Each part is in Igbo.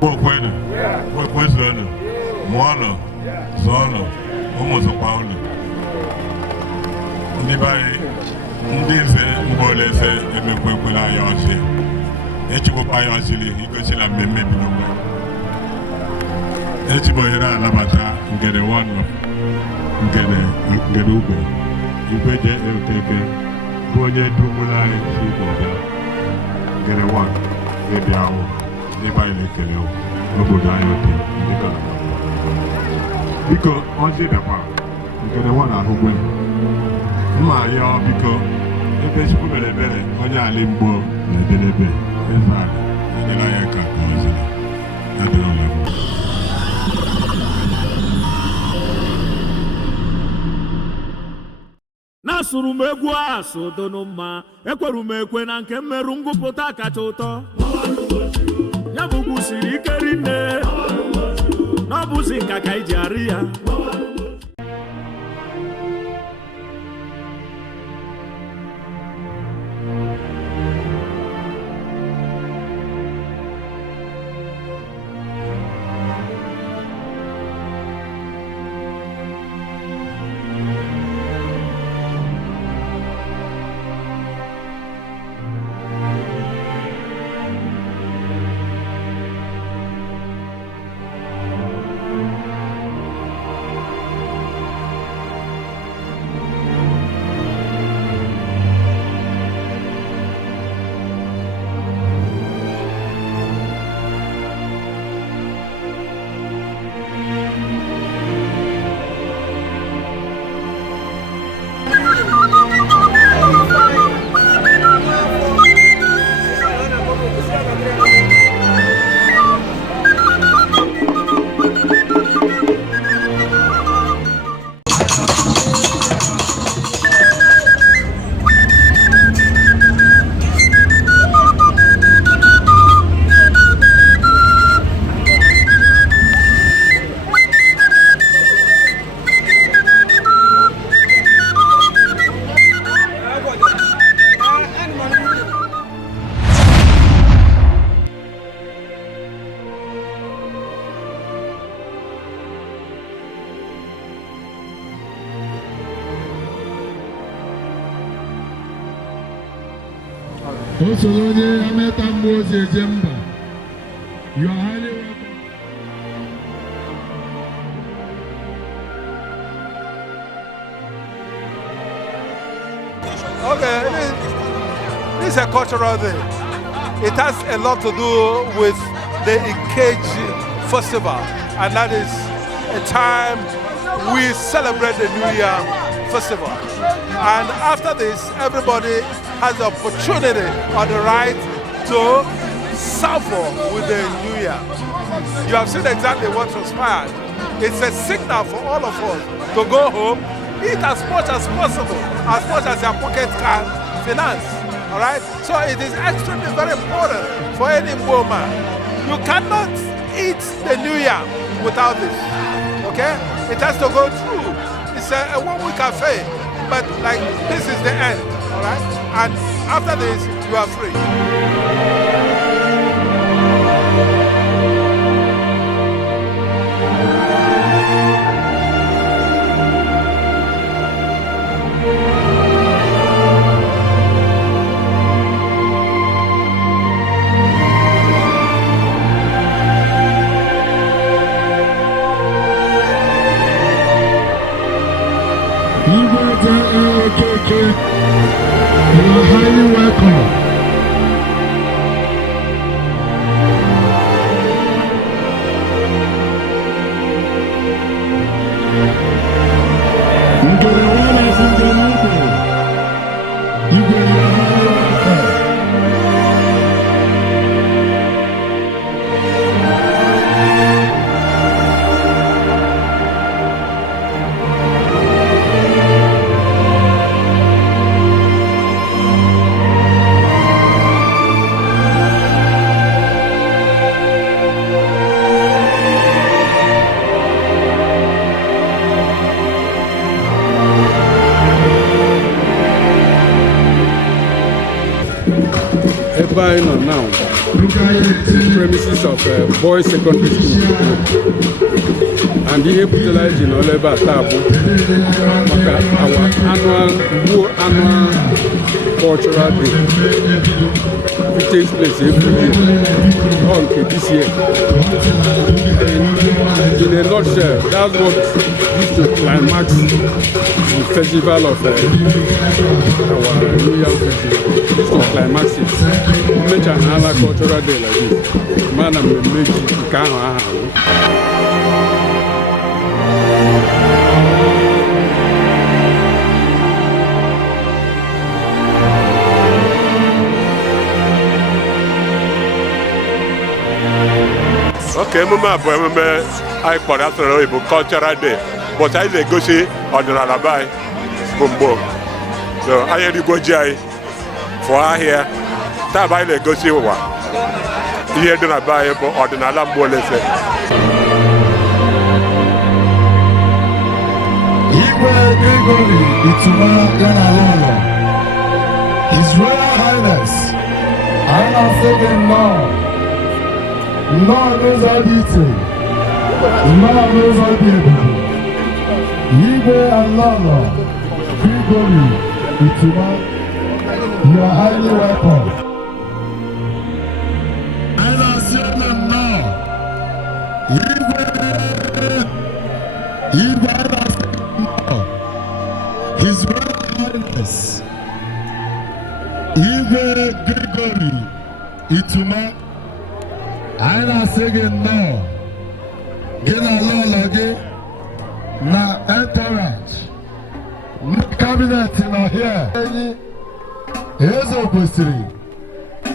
Kwenu, kwezenu, mwana, zona, umuzo Paulo. Ndi bayi, ndize mboleze emekwe na yaji. Echibo pa yaji li ikosila mmemme binongwe. Echibo hera alabata ngene wano, ngene ugwe. Igweje euteke, kuonye tumulai si boda. Ngene wano, ngene yawo. Never elected obodo ayote ndika biko onje dapa nke one ahugwe mma ya biko ebe chukwu mere ebere onye ala Igbo na-edelebe ezali edela ya ka ozili adịrọla na-asụrụ m egwu asụ donu mma ekweru m ekwe na nke mmerụ ngụpụta kacha ụtọ ya bụ siri ike rinne na ọ bụzi nka ka iji arị ya Osolonye ameta Mgbowo Jemba. You are highly welcome. Okay, this is a cultural thing. It has a lot to do with the Ikeji festival, and that is a time we celebrate the New Yam festival. And after this, everybody has the opportunity or the right to suffer with the New Year. You have seen exactly what transpired. It's a signal for all of us to go home, eat as much as possible, as much as your pocket can finance. All right? So it is extremely very important for any woman. You cannot eat the New Year without this. Okay? It has to go through. It's a 1 week affair, but like this is the end. All right? And after this, you are free. You are highly welcome. by now, premises of Boys Secondary School. And the Eputolage in Oleba Tabu, our annual cultural day. It takes place every year. Okay, this year. In a nutshell, that's what used to climax the festival of our New Yam festival. Used to climax it. Make another cultural day like this. Man, I'm making Okay, emume a bụ emume anyị kpọrọ asụrụ oyibo cultural day, but anyị na-egosi ọdịnala be anyị bụ Mgbo. So anyị erigwo ji anyị fụọ ahịa taa bụ anyị na-egosi ụwa ihe dị na be anyị bụ ọdịnala Mgbo Olese. Igwe Gregory Ituma Yanalolo, His Royal Highness, Anasege No knows all detail. No knows all detail. Igwe Alolo, Gregory Ituma, you are highly welcome. Anasege Igwe His Royal Highness, Igwe Gregory Ituma, I na say no. Get a law na entourage. No cabinet in here. Here's a question.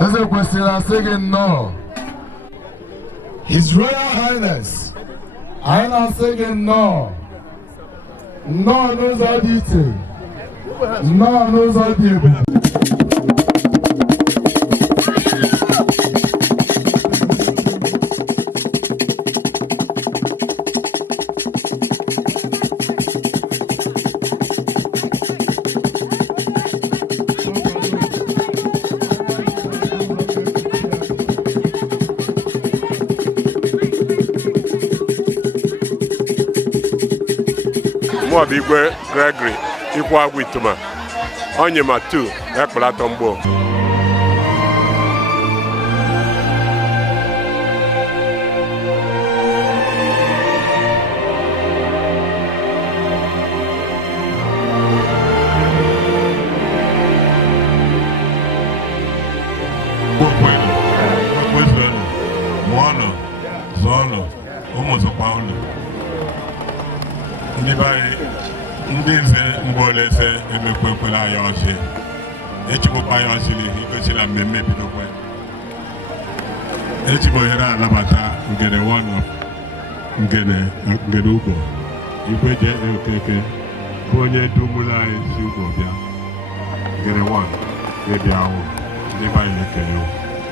I say no. His Royal Highness, I na say no. No knows all detail. No knows all detail. Igwe Gregory Ikwu Ituma onye ma 2 ekpelato Mgbo. Ndị nze Mgbo Olese emekwekwela ya ọchị echibụkwa ya ọchị igosila mmemme bidokwe echibo ohere alabata ngene one ngene ugbo igwe je okeke bụ onye dumula anyị si ugbo bịa ngene one ebe ahụ ndị banyere ekele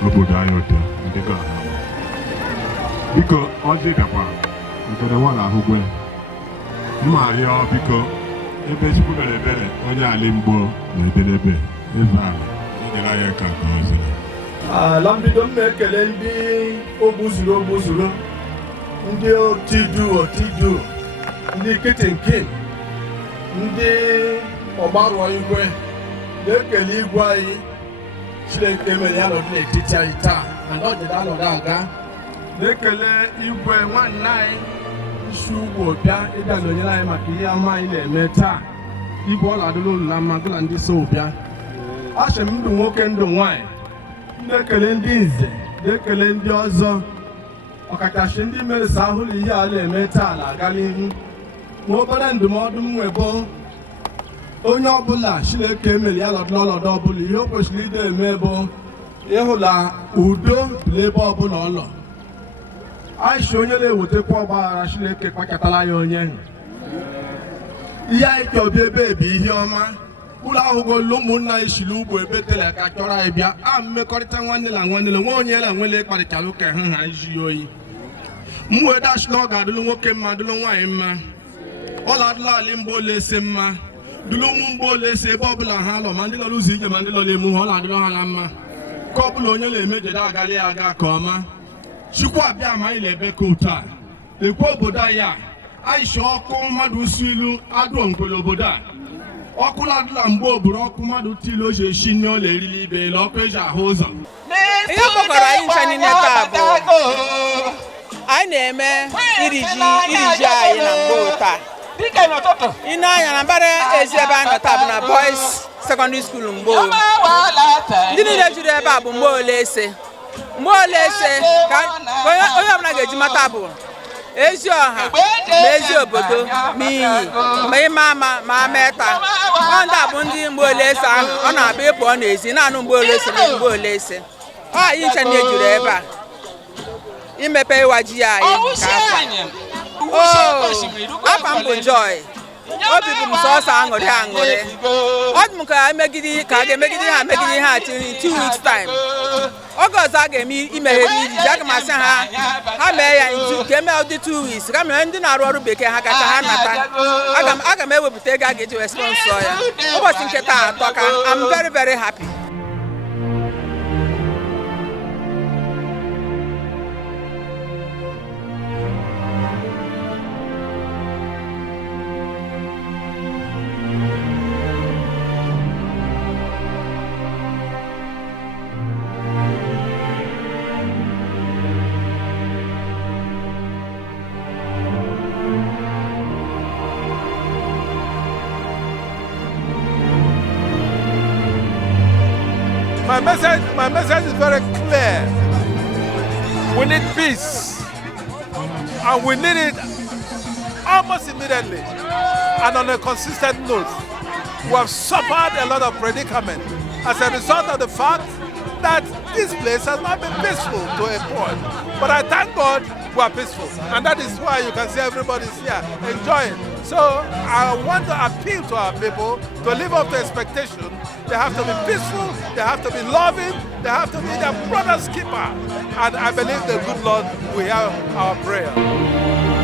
obodo anyị ụtọ ndị ga biko ọjị dakwa ngene one ahụgwe mma ya biko ebe Chukwu mere ebere onye ala Mgbo na-edelebe eze ala nyere anyị ka ọzọ. Ala mbido m na-ekele ndị ogbuzuru ndị otidu ndị kịtịnkị ndị ọgbarụ igwe na-ekele igwe anyị Chineke mere ya nọdụ n'etiti anyị taa na ọdịda anọdụ aga na-ekele igwe nwanne anyị isi ugwu bịa ịbịa nọnyere anyị maka ihe ama anyị na-eme taa igwe ọla adịla ụlọ mma gụla ndị so bịa achị m ndụ nwoke ndụ nwaanyị na-ekele ndị nze na-ekele ndị ọzọ ọkachasị ndị meresa ahụ na ihe a na-eme taa na-aga n'ihu ma obere ndụmọdụ m nwebo onye ọbụla Chineke mere ya nọdụ n'ọnọdụ ọbụla ihe o kwesịrị ide eme bụ ịhụla udo bụ ebe ọbụla ọ nọ. Aisha onye na-ewetekwa ọgbaghara Chineke kpakọtara ya onye ihe anyị chọbịa ebe bụ ihe ọma ụlọ ahụgolu ụmụnna anyị siri ugbo ebe tele ka chọrọ anyị bịa mmekọrịta nwanne na nwanne nwe onye na nwele kparịchara ụka ha ji oyi m wee dachi na ọ ga-adịlụ nwoke mma dịlụ nwaanyị mma ọ na-adịla ala Mgbo Olese mma dịlụ ụmụ Mgbo Olese ebe ọbụla ha lọ ma ndị lọrọ ụzọ ije ma ndị lọrọ emu ha ọ na-adịlụ ha na mma nke ọbụla onye na-emejede agaghị aga ka ọma chukwu abịa ma anyị na-ebe ka ụtọ a lekwa obodo anyị a aisha ọkụ mmadụ usu ilu adụ ngwele obodo a ọkụ ladụla mgbe oburu ọkụ mmadụ tilu oji eshi nne ọ na-erili ibe ele ọkụ eji ahụ ụzọ ihe kpọkọrọ anyị ncha niile taa bụ anyị na-eme iri ji anyị na Mgbowo taa ị na-anya na mbara ezi ebe anyị nọ taa bụ na Boys Secondary School Mgbowo ndị niile juru ebe a bụ Mgbowo ese ka onye ọbụla ga-eji mata bụ ezi ọha ma ezi obodo ma iyi ma ime ama ma ameta ọ ndị a bụ ndị Mgbowo ese ahụ ọ na-abịa ịpụ ọ n'ezi naanị Mgbowo ese na Mgbowo ese ọ anyị ncha niile juru ebe a imepe ịwa ji anyị afa m bụ Joy obi bụ m sọsọ aṅụrị ọ dị m ka a ga-emegide ha till 2 weeks time oge ọzọ a ga-eme imeghere ijiji aga m asị ha mee ya ka eme ụdị 2 weeks ka mere ndị na-arụ ọrụ bekee ha kacha ha nata aga m ewepụta ego a ga-eji wee sponsọ ya ụbọchị nke taa atọ ka I'm very very happy. My message is very clear. We need peace, and we need it almost immediately and on a consistent note. We have suffered a lot of predicament as a result of the fact that this place has not been peaceful to a point. But I thank God we are peaceful, and that is why you can see everybody's here enjoying. So I want to appeal to our people to live up to expectation. They have to be peaceful, they have to be loving, they have to be their brother's keeper. And I believe the good Lord will hear our prayer.